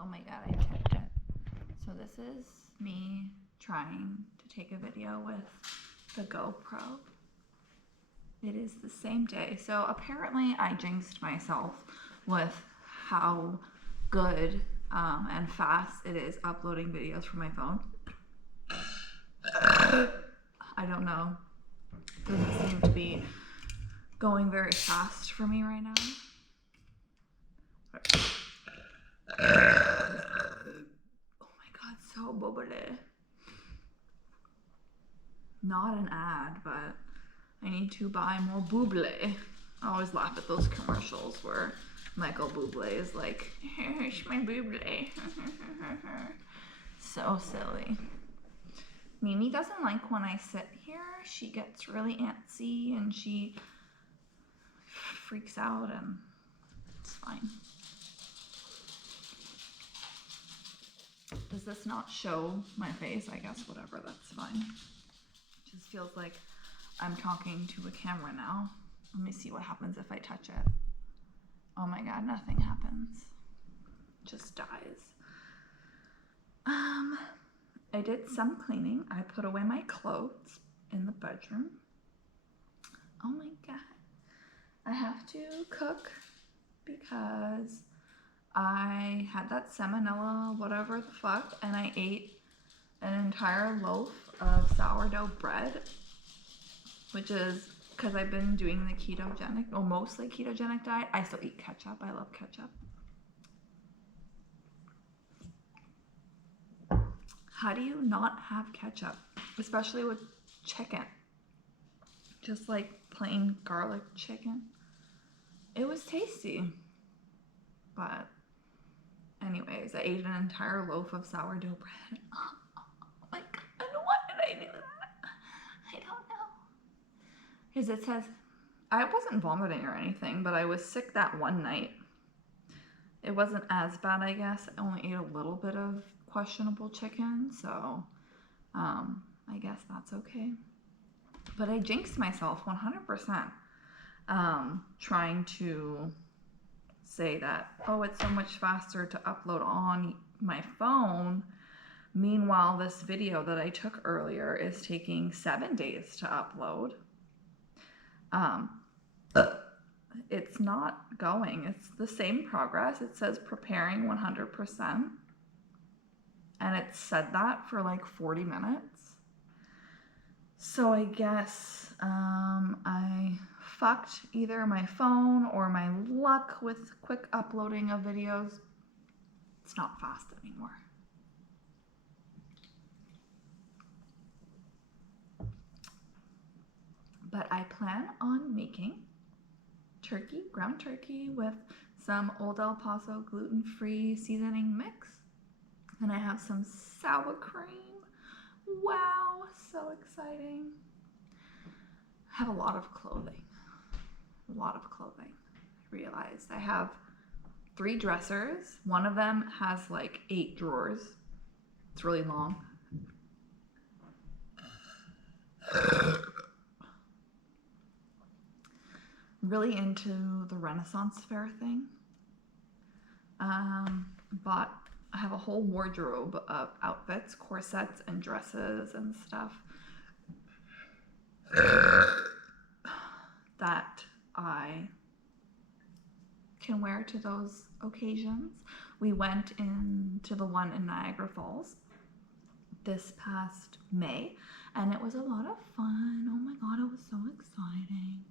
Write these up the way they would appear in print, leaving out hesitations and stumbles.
Oh my god, I typed it. So this is me trying to take a video with the GoPro. It is the same day. So apparently I jinxed myself with how good and fast it is uploading videos from my phone. I don't know. It doesn't seem to be going very fast for me right now. Oh my god, so bubbly. Not an ad, but I need to buy more Bublé. I always laugh at those commercials where Michael Bublé is like, here's my Bublé. So silly. Mimi doesn't like when I sit here. She gets really antsy and she freaks out, and it's fine. Does this not show my face? I guess whatever, that's fine. Just feels like I'm talking to a camera now. Let me see what happens if I touch it. Oh my god, nothing happens. It just dies. I did some cleaning. I put away my clothes in the bedroom. Oh my god. I have to cook because I had that salmonella, whatever the fuck, and I ate an entire loaf of sourdough bread, which is because I've been doing the ketogenic, or mostly ketogenic diet. I still eat ketchup. I love ketchup. How do you not have ketchup, especially with chicken? Just like plain garlic chicken. It was tasty. But anyways, I ate an entire loaf of sourdough bread. Oh my god, why did I do that? I don't know. Because it says, I wasn't vomiting or anything, but I was sick that one night. It wasn't as bad, I guess. I only ate a little bit of questionable chicken, so I guess that's okay. But I jinxed myself 100%, trying to say that, oh, it's so much faster to upload on my phone. Meanwhile, this video that I took earlier is taking 7 days to upload. It's not going. It's the same progress. It says preparing 100%. And it said that for like 40 minutes. So I guess I fucked either my phone or my luck with quick uploading of videos. It's not fast anymore. But I plan on making turkey, ground turkey with some Old El Paso gluten-free seasoning mix. And I have some sour cream. Wow, so exciting. I have a lot of clothing. I realized I have 3 dressers. One of them has like 8 drawers. It's really long. Really into the Renaissance fair thing. I have a whole wardrobe of outfits, corsets, and dresses and stuff that I can wear to those occasions. We went into the one in Niagara Falls this past May, and it was a lot of fun. Oh my god, it was so exciting.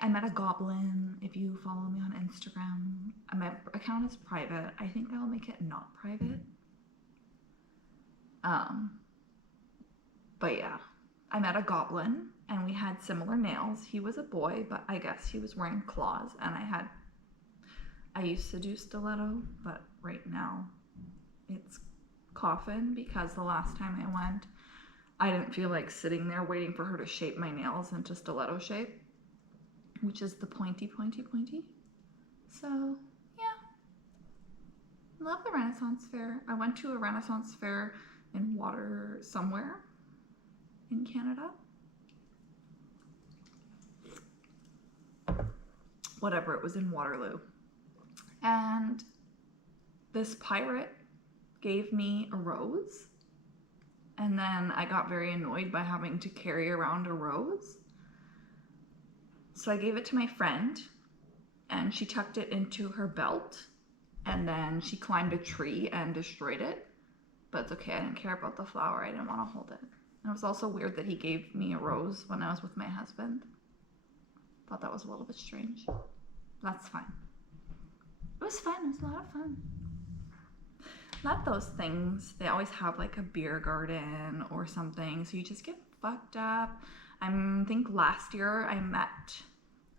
I met a goblin. If you follow me on Instagram, my account is private. I think I'll make it not private. But yeah, I met a goblin and we had similar nails. He was a boy, but I guess he was wearing claws, and I used to do stiletto, but right now it's coffin because the last time I went, I didn't feel like sitting there waiting for her to shape my nails into stiletto shape, which is the pointy. So yeah, love the Renaissance fair. I went to a Renaissance fair in water somewhere in Canada. Whatever, it was in Waterloo. And this pirate gave me a rose, and then I got very annoyed by having to carry around a rose. So I gave it to my friend, and she tucked it into her belt, and then she climbed a tree and destroyed it. But it's okay, I didn't care about the flower, I didn't want to hold it. And it was also weird that he gave me a rose when I was with my husband. Thought that was a little bit strange. That's fine. It was fun, it was a lot of fun. Not those things, they always have like a beer garden or something, so you just get fucked up. I think last year I met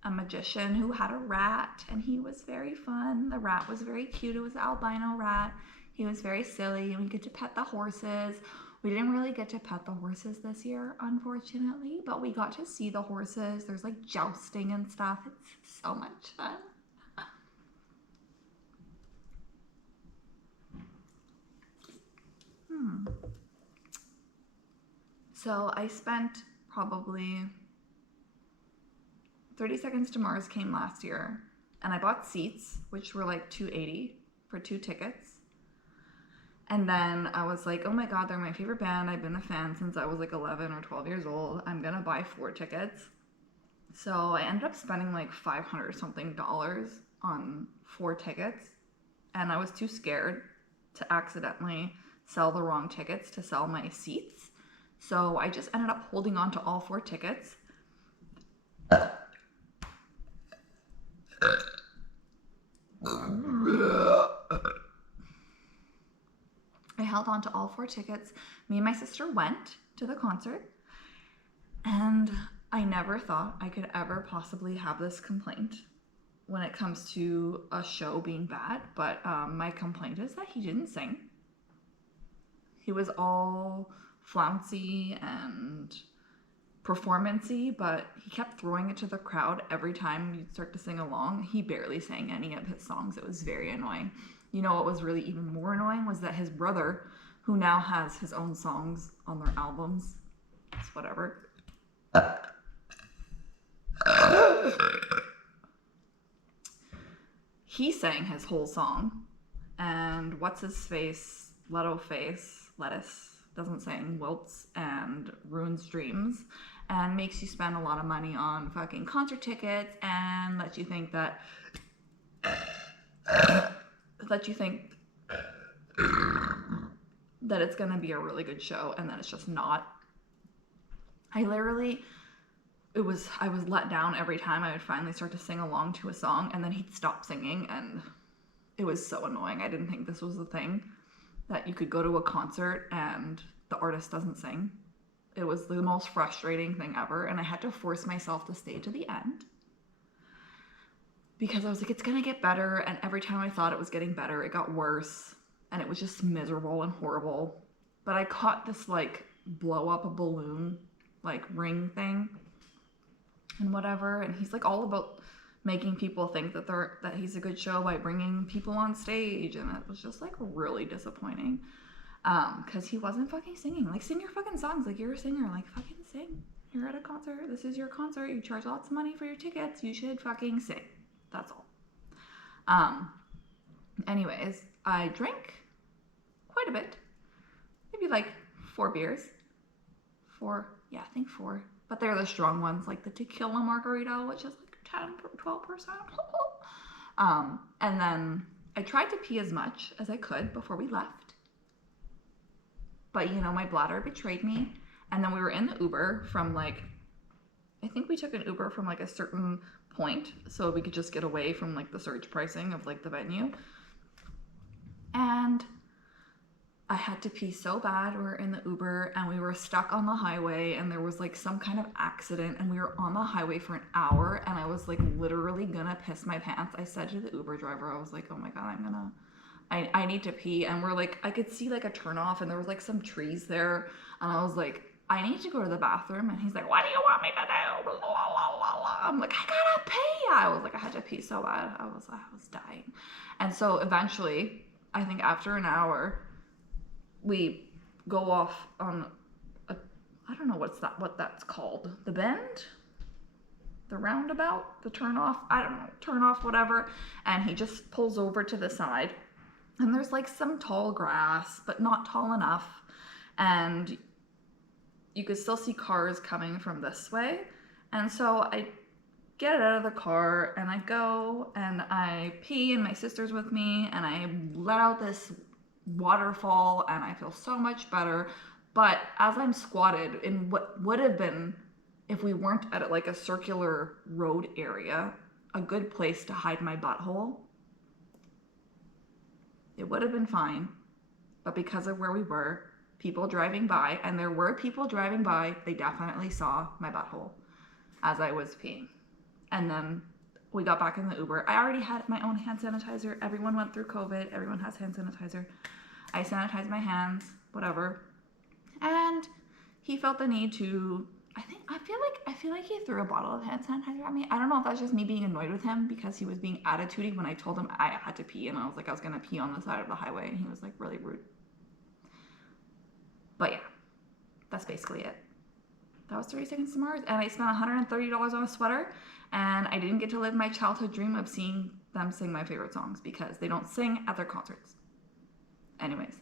a magician who had a rat, and he was very fun. The rat was very cute. It was an albino rat. He was very silly, and we get to pet the horses. We didn't really get to pet the horses this year, unfortunately, but we got to see the horses. There's like jousting and stuff. It's so much fun. So I spent probably 30 Seconds to Mars came last year, and I bought seats, which were like $280 for 2 tickets. And then I was like, oh my god, they're my favorite band. I've been a fan since I was like 11 or 12 years old. I'm gonna buy 4 tickets. So I ended up spending like $500 something on 4 tickets, and I was too scared to accidentally sell the wrong tickets to sell my seats. So I just ended up holding on to all 4 tickets. I held on to all 4 tickets. Me and my sister went to the concert, and I never thought I could ever possibly have this complaint when it comes to a show being bad, but my complaint is that he didn't sing. He was all flouncy and performance-y, but he kept throwing it to the crowd every time you'd start to sing along. He barely sang any of his songs. It was very annoying. You know what was really even more annoying was that his brother, who now has his own songs on their albums, it's whatever. He sang his whole song, and what's his face, Lettuce, doesn't sing, wilts and ruins dreams, and makes you spend a lot of money on fucking concert tickets, and lets you think that it's gonna be a really good show, and then it's just not. I was let down every time I would finally start to sing along to a song, and then he'd stop singing, and it was so annoying. I didn't think this was a thing, that you could go to a concert and the artist doesn't sing. It was the most frustrating thing ever, and I had to force myself to stay to the end because I was like, it's gonna get better, and every time I thought it was getting better, it got worse, and it was just miserable and horrible. But I caught this like blow up a balloon like ring thing and whatever, and he's like all about making people think that he's a good show by bringing people on stage, and it was just like really disappointing because he wasn't fucking singing. Like, sing your fucking songs, like, you're a singer, like, fucking sing. You're at a concert, this is your concert, you charge lots of money for your tickets, you should fucking sing. That's all. Anyways, I drank quite a bit, maybe like 4 beers. 4, yeah, I think 4, but they're the strong ones, like the tequila margarita, which is like 10-12%. And then I tried to pee as much as I could before we left, but you know, my bladder betrayed me. And then we were in the Uber from like, I think we took an Uber from like a certain point so we could just get away from like the surge pricing of like the venue. And I had to pee so bad. We were in the Uber and we were stuck on the highway, and there was like some kind of accident, and we were on the highway for an hour, and I was like literally gonna piss my pants. I said to the Uber driver, I was like, oh my god, I need to pee. And we're like, I could see like a turnoff, and there was like some trees there, and I was like, I need to go to the bathroom. And he's like, what do you want me to do? Blah, blah, blah, blah. I'm like, I gotta pee. I was like, I had to pee so bad. I was dying. And so eventually, I think after an hour, we go off on I don't know what that's called. The bend? The roundabout? The turn off? I don't know. Turn off, whatever. And he just pulls over to the side. And there's like some tall grass, but not tall enough. And you could still see cars coming from this way. And so I get out of the car and I go and I pee, and my sister's with me, and I let out this waterfall and I feel so much better. But as I'm squatted in what would have been, if we weren't at like a circular road area, a good place to hide my butthole, it would have been fine. But because of where we were, people driving by, and there were people driving by, they definitely saw my butthole as I was peeing. And then we got back in the Uber. I already had my own hand sanitizer. Everyone went through COVID. Everyone has hand sanitizer. I sanitized my hands, whatever. And he felt the need to, I feel like he threw a bottle of hand sanitizer at me. I don't know if that's just me being annoyed with him because he was being attitudey when I told him I had to pee, and I was like, I was gonna pee on the side of the highway, and he was like really rude. But yeah, that's basically it. That was 30 Seconds to Mars, and I spent $130 on a sweater, and I didn't get to live my childhood dream of seeing them sing my favorite songs because they don't sing at their concerts. Anyways,